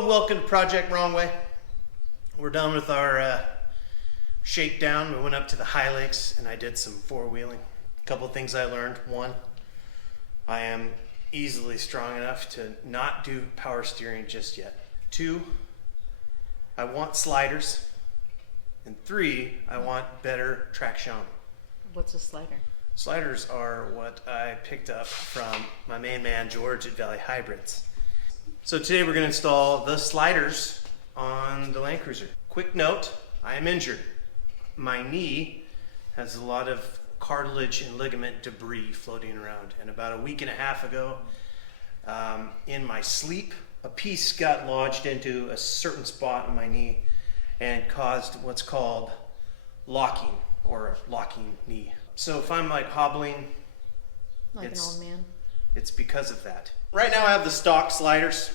Hello and welcome to Project Wrong Way. We're done with our shakedown. We went up to the High Lakes and I did some four-wheeling. A couple of things I learned. One, I am easily strong enough to not do power steering just yet. Two, I want sliders. And three, I want better traction. What's a slider? Sliders are what I picked up from my main man Georg at Valley Hybrids. So today we're going to install the sliders on the Landcruiser. Quick note, I am injured. My knee has a lot of cartilage and ligament debris floating around. And about a week and a half ago, in my sleep, a piece got lodged into a certain spot on my knee and caused what's called locking, or locking knee. So if I'm like hobbling, like an old man, it's because of that. Right now I have the stock sliders.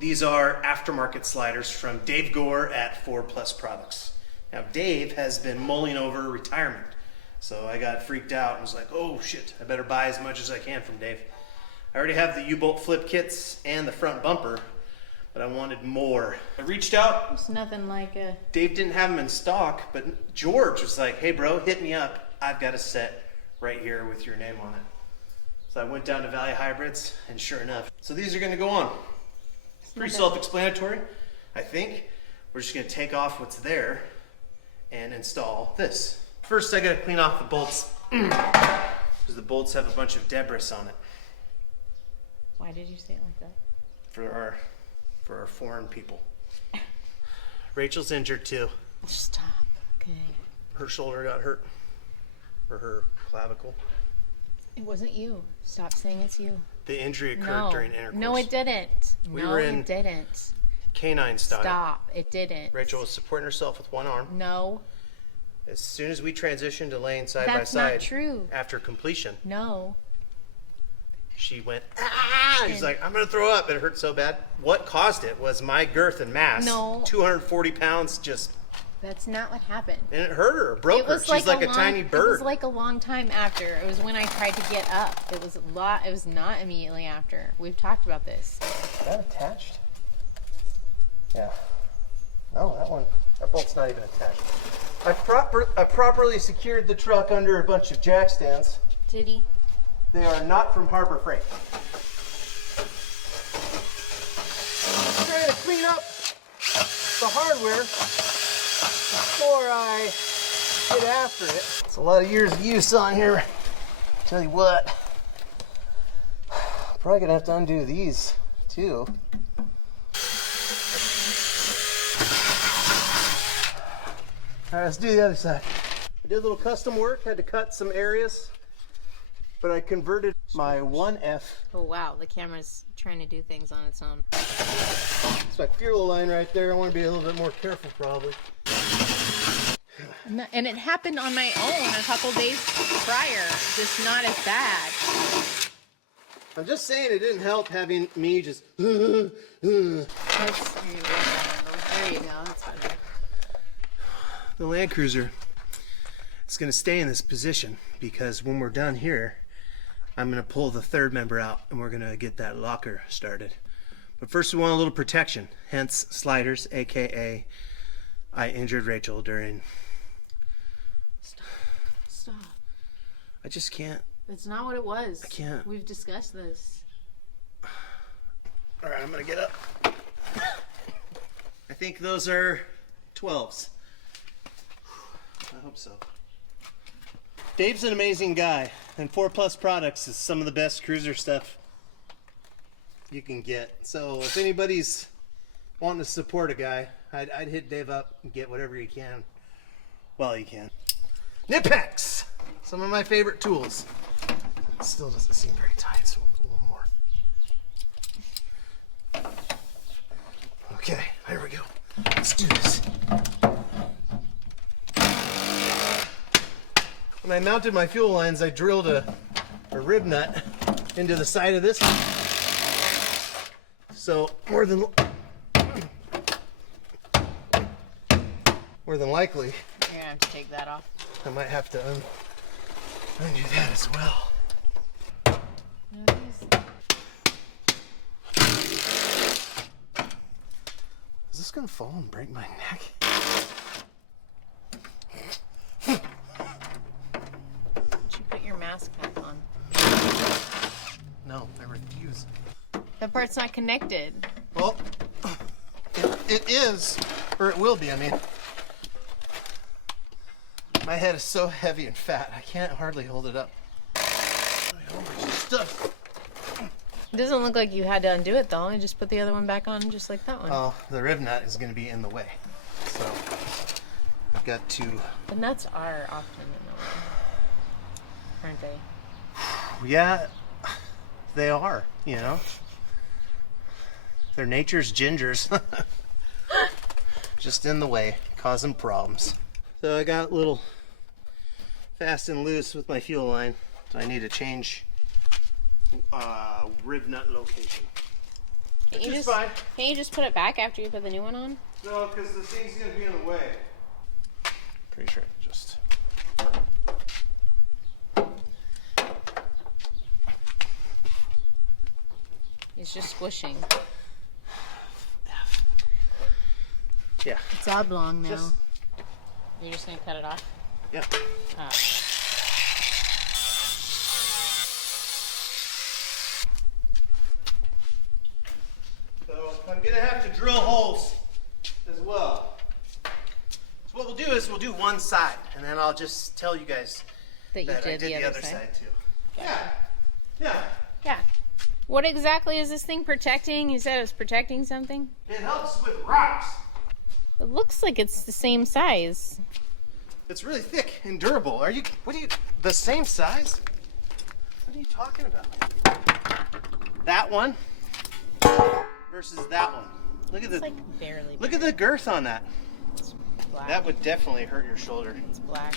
These are aftermarket sliders from Dave Gore at 4plusproducts. Now Dave has been mulling over retirement. So I got freaked out and was like, oh shit, I better buy as much as I can from Dave. I already have the U-bolt flip kits and the front bumper, but I wanted more. I reached out. It's nothing like a... Dave didn't have them in stock, but George was like, hey bro, hit me up. I've got a set right here with your name on it. So I went down to Valley Hybrids, and sure enough. So these are gonna go on. Pretty self-explanatory, I think. We're just gonna take off what's there and install this. First, I gotta clean off the bolts, because the bolts have a bunch of debris on it. Why did you say it like that? For our foreign people. Rachel's injured too. Stop, okay. Her shoulder got hurt, or her clavicle. It wasn't you. Stop saying it's you. The injury occurred during intercourse. No, it didn't. It didn't. Canine style. Stop. It didn't. Rachel was supporting herself with one arm. No. As soon as we transitioned to laying side by That's side, not true. after completion, No. she went, ah! She's like, I'm gonna throw up. It hurt so bad. What caused it was my girth and mass. No. 240 pounds just. That's not what happened. And it hurt her, broke her. She's like a tiny bird. It was like a long time after. It was when I tried to get up. It was a lot. It was not immediately after. We've talked about this. Is that attached? Yeah. No, that bolt's not even attached. I properly secured the truck under a bunch of jack stands. Did he? They are not from Harbor Freight. I'm trying to clean up the hardware before I get after it. It's a lot of years of use on here. Tell you what, probably gonna have to undo these too. All right, let's do the other side. I did a little custom work, had to cut some areas, but I converted my 1F. Oh wow, the camera's trying to do things on its own. It's my fuel line right there. I want to be a little bit more careful probably. And it happened on my own a couple days prior, just not as bad. I'm just saying it didn't help having me just. There you go, that's better. The Landcruiser is going to stay in this position because when we're done here, I'm going to pull the third member out and we're going to get that locker started. But first we want a little protection, hence sliders, aka I injured Rachel during... Stop. I just can't. That's not what it was. I can't. We've discussed this. All right, I'm going to get up. I think those are 12s. I hope so. Dave's an amazing guy, and 4plusproducts is some of the best cruiser stuff you can get. So if anybody's wanting to support a guy, I'd hit Dave up and get whatever you can while you can. Nip-Packs! Some of my favorite tools. It still doesn't seem very tight, so we'll put a little more. Okay, here we go. Let's do this. When I mounted my fuel lines, I drilled a rib nut into the side of this. So more than likely, You're gonna have to take that off. I might have to undo that as well. just gonna fall and break my neck. You should put your mask back on. No, I refuse. That part's not connected. Well, it is, or it will be, I mean. My head is so heavy and fat, I can't hardly hold it up. Stuff. It doesn't look like you had to undo it though. You just put the other one back on just like that one. Oh, the rib nut is going to be in the way. So I've got to... The nuts are often in the way, aren't they? Yeah, they are, you know. They're nature's gingers. Just in the way, causing problems. So I got a little fast and loose with my fuel line. So I need to change rib nut location. Can't Which is fine. Can't you just put it back after you put the new one on? No, because the thing's going to be in the way. Pretty sure I can just... It's just squishing. Yeah. It's oblong now. Just... You're just going to cut it off? Yeah. Oh. So I'm going to have to drill holes as well. So what we'll do is we'll do one side, and then I'll just tell you guys That I did the other side too. Yeah. Yeah. Yeah. What exactly is this thing protecting? You said it was protecting something? It helps with rocks. It looks like it's the same size. It's really thick and durable. The same size? What are you talking about? That one versus that one. Look at It's like barely. Look at the girth on that. It's black. That would definitely hurt your shoulder. It's black.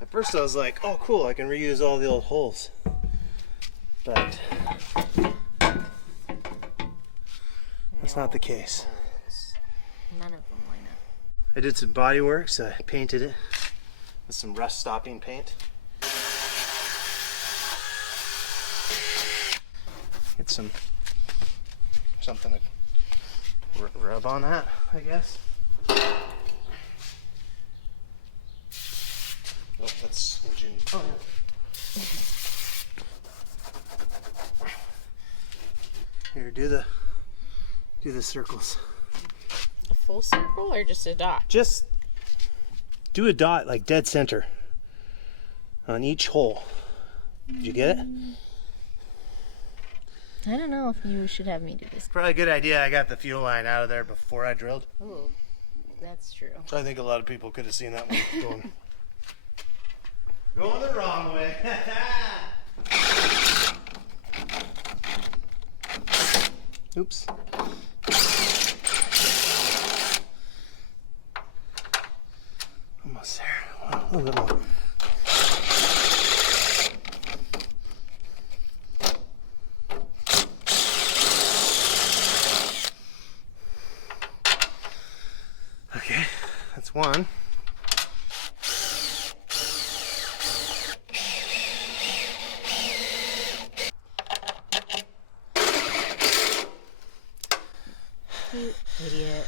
At first I was like, oh cool, I can reuse all the old holes. But that's not the case. None of them line up. I did some body work, so I painted it with some rust stopping paint. Get something to rub on that, I guess. Oh, that's engine. Oh, yeah. Here, do the circles. A full circle or just a dot? Just do a dot like dead center on each hole. Did you get it? I don't know if you should have me do this. Probably a good idea. I got the fuel line out of there before I drilled. Oh, that's true. I think a lot of people could have seen that one going the wrong way. Oops. Almost there. A little bit more. Okay, that's one. You idiot.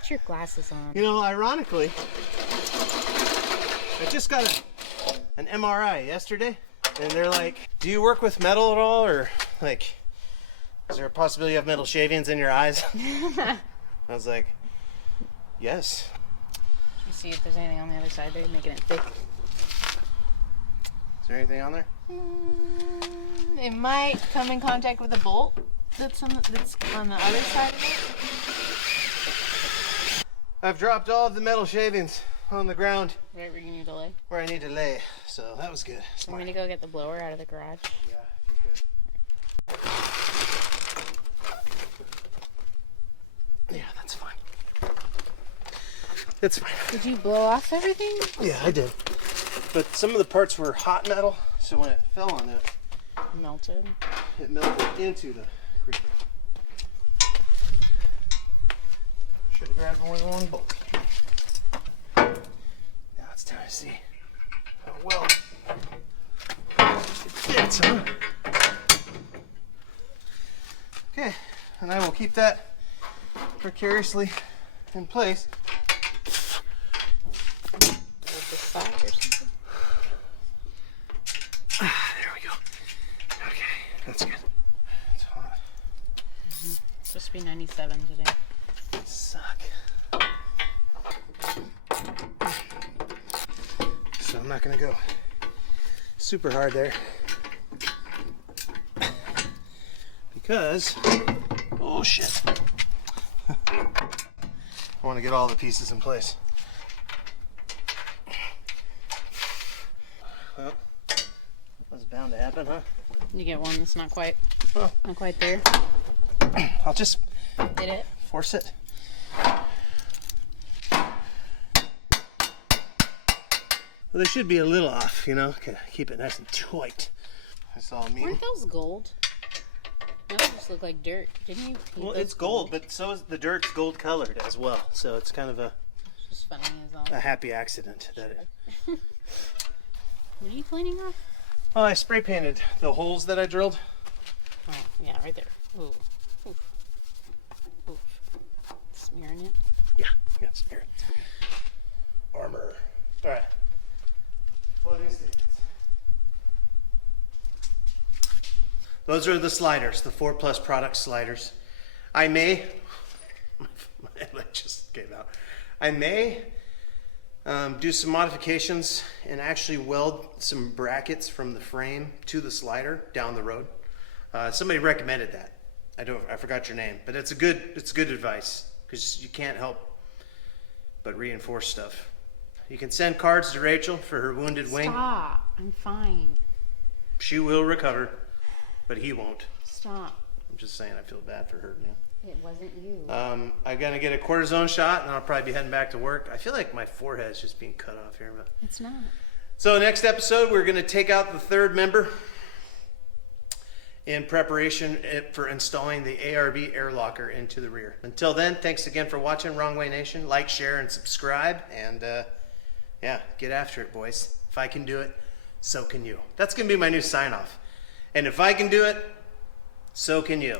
Put your glasses on. You know, ironically, I just got an MRI yesterday, and they're like, do you work with metal at all, or like, is there a possibility you have metal shavings in your eyes? I was like, yes. You see if there's anything on the other side there, making it thick. Is there anything on there? It might come in contact with a bolt that's on the other side of it. I've dropped all of the metal shavings on the ground Right where you need to lay. where I need to lay, so that was good. Want me to go get the blower out of the garage? Yeah, if you could. Yeah, that's fine. It's fine. Did you blow off everything? Yeah, I did. But some of the parts were hot metal, so when it fell on it, Melted. it melted into the creeper. Should have grabbed more than one bolt. Now it's time to see how well it fits, huh? Okay, and I will keep that precariously in place. This side or something. There we go. Okay, that's good. It's hot. It's supposed to be 97 today. Suck. So I'm not gonna go super hard there because, oh shit, I want to get all the pieces in place. Well, that's bound to happen, huh? You get one that's not quite there. I'll just Hit it. force it. Well, they should be a little off, you know. Okay, keep it nice and tight. That's all I mean. Weren't those gold? Those just look like dirt. Didn't you? paint Well, those it's gold, but so is the dirt's gold colored as well. So it's kind of It's just funny as all. a happy accident that it. What are you cleaning off? Oh, I spray painted the holes that I drilled. Oh, yeah, right there. Ooh. Oof. Oof. Smearing it. Yeah, smear it. Armor. All right. Closing statements. Those are the sliders, the 4plusproducts sliders. I may, my leg just came out. I may do some modifications and actually weld some brackets from the frame to the slider down the road. Somebody recommended that. I forgot your name, but it's good advice because you can't help but reinforce stuff. You can send cards to Rachel for her wounded wing. Stop. I'm fine. She will recover, but he won't. Stop. I'm just saying, I feel bad for her, man. It wasn't you. I'm gonna get a cortisone shot, and I'll probably be heading back to work. I feel like my forehead's just being cut off here, but It's not. so next episode we're gonna take out the third member in preparation for installing the ARB air locker into the rear. Until then, thanks again for watching Wrong Way Nation. Like, share, and subscribe, and yeah, get after it, boys. If I can do it, so can you. That's gonna be my new sign off. And if I can do it, so can you.